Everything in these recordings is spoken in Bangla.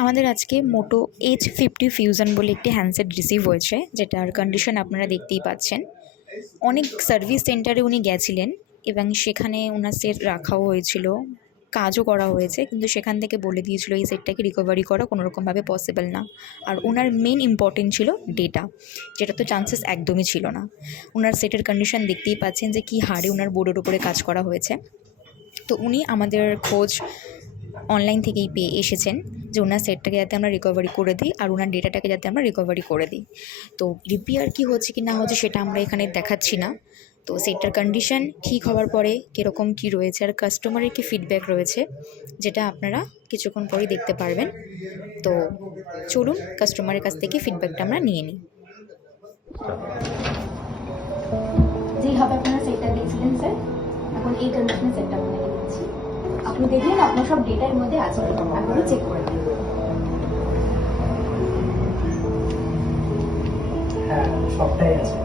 আমাদের আজকে মোটো H50 ফিউশন বলে একটি হ্যান্ডসেট রিসিভ হয়েছে, যেটার কন্ডিশন আপনারা দেখতেই পাচ্ছেন। অনেক সার্ভিস সেন্টারে উনি গেছিলেন এবং সেখানে ওনার সেট রাখাও হয়েছিল, কাজও করা হয়েছে, কিন্তু সেখান থেকে বলে দিয়েছিল এই সেটটাকে রিকভারি করা কোনোরকমভাবে পসিবল না। আর ওনার মেন ইম্পর্টেন্ট ছিল ডেটা, যেটা তো চান্সেস একদমই ছিল না। ওনার সেটের কন্ডিশন দেখতেই পাচ্ছেন যে কী হারে ওনার বোর্ডের উপরে কাজ করা হয়েছে। তো উনি আমাদের খোঁজ অনলাইন থেকেই পেয়ে এসেছেন যে ওনার সেটটাকে যাতে আমরা রিকভারি করে দিই আর ওনার ডেটাটাকে যাতে আমরা রিকভারি করে দিই। তো রিপেয়ার কী হচ্ছে কি না হচ্ছে সেটা আমরা এখানে দেখাচ্ছি না। তো সেটটার কন্ডিশন ঠিক হওয়ার পরে কীরকম কী রয়েছে আর কাস্টমারের কী ফিডব্যাক রয়েছে, যেটা আপনারা কিছুক্ষণ পরেই দেখতে পারবেন। তো চলুন কাস্টমারের কাছ থেকে ফিডব্যাকটা আমরা নিয়ে নিই। যেভাবে আপনারা সেটটা দিয়েছিলেন স্যার, এখন এই কন্ডিশনে সেটটা আপনাকে দিচ্ছি। আপনি দেখলেন আপনার সব ডেটার মধ্যে আছে, একবারও চেক করে দিন। হ্যাঁ, সবটাই আছে।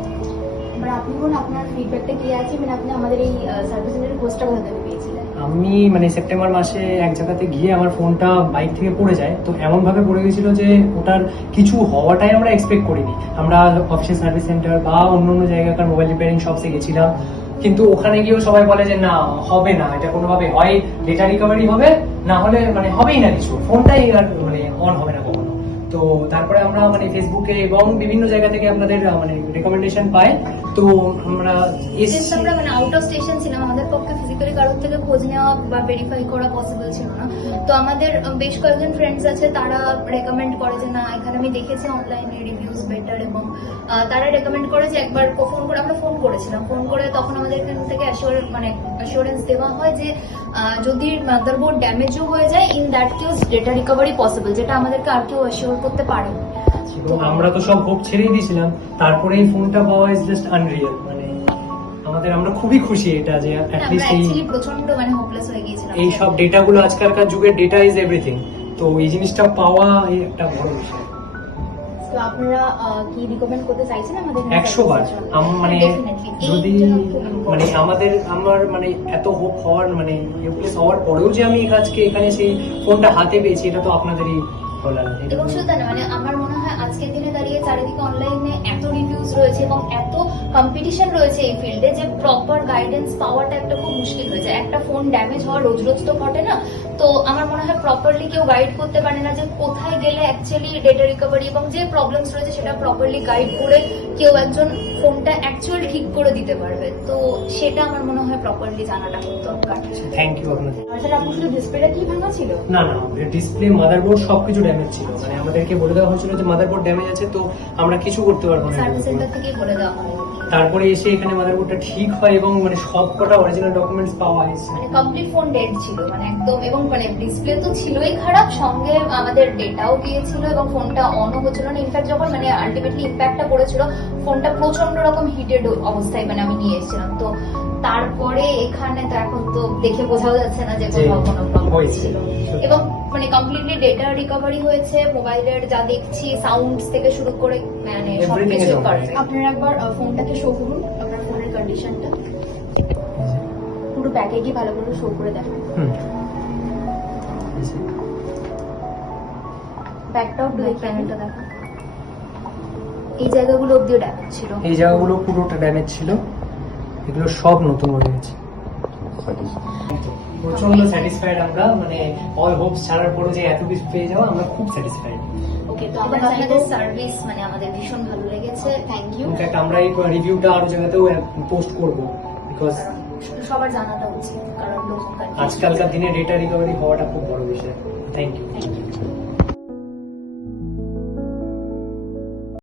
এবার আপনি বলুন আপনার ফিডব্যাকটা কি আছে, মানে আপনি আমাদের এই সার্ভিস সেন্টারের পোস্টটা কোথা থেকে পেয়েছিলেন? আমি সেপ্টেম্বর মাসে এক জায়গাতে গিয়ে আমার ফোনটা বাইক থেকে পড়ে যায়, তো এমন ভাবে পড়ে গেছিল যে ওটার কিছু হওয়াটাই আমরা এক্সপেক্ট করিনি। আমরা অফিসিয়াল সার্ভিস সেন্টার বা অন্য অন্য জায়গাকার মোবাইল রিপেয়ারিং শপসে গেছিলাম, কিন্তু ওখানে গিয়েও সবাই বলে যে না, হবে না, এটা কোনোভাবে হয় ডেটা রিকভারি হবে না হলে হবেই না, কিছু ফোনটাই আর অন হবে না কখনো। তো তারপরে আমরা ফেসবুকে এবং বিভিন্ন জায়গা থেকে আপনাদের রেকমেন্ডেশন পাই। তো আমরা আমরা আউট অফ স্টেশন ছিলাম, আমাদের পক্ষে ফিজিক্যালি কারোর থেকে খোঁজ নেওয়া বা ভেরিফাই করা পসিবল ছিল না। তো আমাদের বেশ কয়েকজন ফ্রেন্ডস আছে, তারা রেকমেন্ড করে যে না, এখানে আমি দেখেছি অনলাইনে রিভিউজ বেটার, এবং তারা রেকমেন্ড করে যে একবার ফোন করে, আমরা ফোন করেছিলাম, ফোন করে তখন আমাদের এখান থেকে অ্যাসিওরেন্স দেওয়া হয় যে যদি মাদারবোর্ড ড্যামেজও হয়ে যায়, in that case data recovery possible, যেটা আমাদেরকে আর কেউ অ্যাসিওর করতে পারে। আমরা তো সব হোপ ছেড়েই দিয়েছিলাম, তারপরে এই ফোনটা পাওয়া ইজ জাস্ট আনরিয়াল। আমরা খুবই খুশি এটা যে অ্যাটলিস্ট এই প্রচন্ড হোপলেস হয়ে গিয়েছিলাম। এই সব ডেটাগুলো, আজকালকার যুগের ডেটা ইজ এভরিথিং, তো এই জিনিসটা পাওয়া একটা বড় বিষয়। তো আপনারা কি রিকমেন্ড করতে চাইছেন আমাদের? 100 বার। যদি আমার এত হোপ হওয়ার ইউপ্লেস হওয়ার পরেও যে আমি আজকে এখানে সেই ফোনটা হাতে পেয়েছি, এটা তো আপনাদেরই বলার। এবং শুধু তাই না, আমার মনে হয় আজকের দিনে দাঁড়িয়ে চারিদিকে অনলাইনে এত রিভিউজ রয়েছে এবং এত কম্পিটিশন রয়েছে এই ফিল্ডে, যে প্রপার গাইডেন্স পাওয়াটা একটা খুব মুশকিল হয়ে যায়। একটা ফোন ড্যামেজ হওয়া রোজ রোজ তো ঘটে না। তো আমার মনে হয় প্রপারলি কেউ গাইড করতে পারে না যে কোথায় গেলে অ্যাকচুয়ালি ডেটা রিকভারি এবং যে প্রবলেমস রয়েছে সেটা প্রপারলি গাইড করে কেউ একজন ফোনটা অ্যাকচুয়ালি ঠিক করে দিতে পারবে। তো সেটা আমার মনে হয় প্রপারলি জানাটা খুব দরকার। থ্যাংক ইউ আপনাদের। আচ্ছা, আপনার শুধু ডিসপ্লেটা কি ভাঙা ছিল? না, ডিসপ্লে, মাদারবোর্ড সবকিছু ড্যামেজ ছিল। আমাদেরকে বলে দেওয়া হয়েছিল যে মাদারবোর্ড ড্যামেজ আছে, তো আমরা কিছু করতে পারবো না। সার্ভিস সেন্টার থেকে বলে দেওয়া হয়। তারপরে এসে এখানে মাদারবোর্ডটা ঠিক হয় এবং সবকটা অরিজিনাল ডকুমেন্টস পাওয়া হয়েছে। কমপ্লিট ফোন ডেড ছিল একদম, এবং ডিসপ্লে তো ছিলই খারাপ, সঙ্গে আমাদের ডেটাও গিয়েছিল এবং ফোনটা অনও হচ্ছিল না। ইনফ্যাক্ট যখন আলটিমেটলি ইম্প্যাক্টটা পড়েছিল, ফোনটা প্রচন্ড রকম হিটেড অবস্থায় আমি নিয়ে এসেছিলাম। তো তারপরে এখানে তো এখন তো দেখে বোঝাও যাচ্ছে না যে কোথাও কোনো প্রবলেম ছিল, এবং কমপ্লিটলি ডেটা রিকভারি হয়েছে। মোবাইলের যা দেখছি, সাউন্ড থেকে শুরু করে সবকিছু পারফেক্ট। আপনারা একবার ফোনটাকে শো করুন, আপনার ফোনের কন্ডিশনটা পুরো প্যাকেজই ভালো করে শো করে দেখান। ব্যাকটাও প্যানেলটা দেখা, এই জায়গাগুলো অব্দিও ড্যামেজ ছিল, এই জায়গাগুলো পুরোটা ড্যামেজ ছিল, এগুলো সব নতুন হয়ে গেছে। প্রচন্ড স্যাটিসফাইড আমরা, অল হোপস ছাড়ার পরে যে এত কিছু পেয়ে যাওয়া, আমরা খুব স্যাটিসফাইড। ওকে, তো আমরা আপনাদের সার্ভিস আমাদের ভীষণ ভালো লেগেছে, থ্যাংক ইউ। ইনফ্যাক্ট আমরা এই রিভিউটা আরো জায়গাতেও পোস্ট করব, বিকজ সবার জানাটা উচিত, কারণ আজকালকার দিনে ডেটা রিকভারি হওয়াটা খুব বড় বিষয়। Thank you.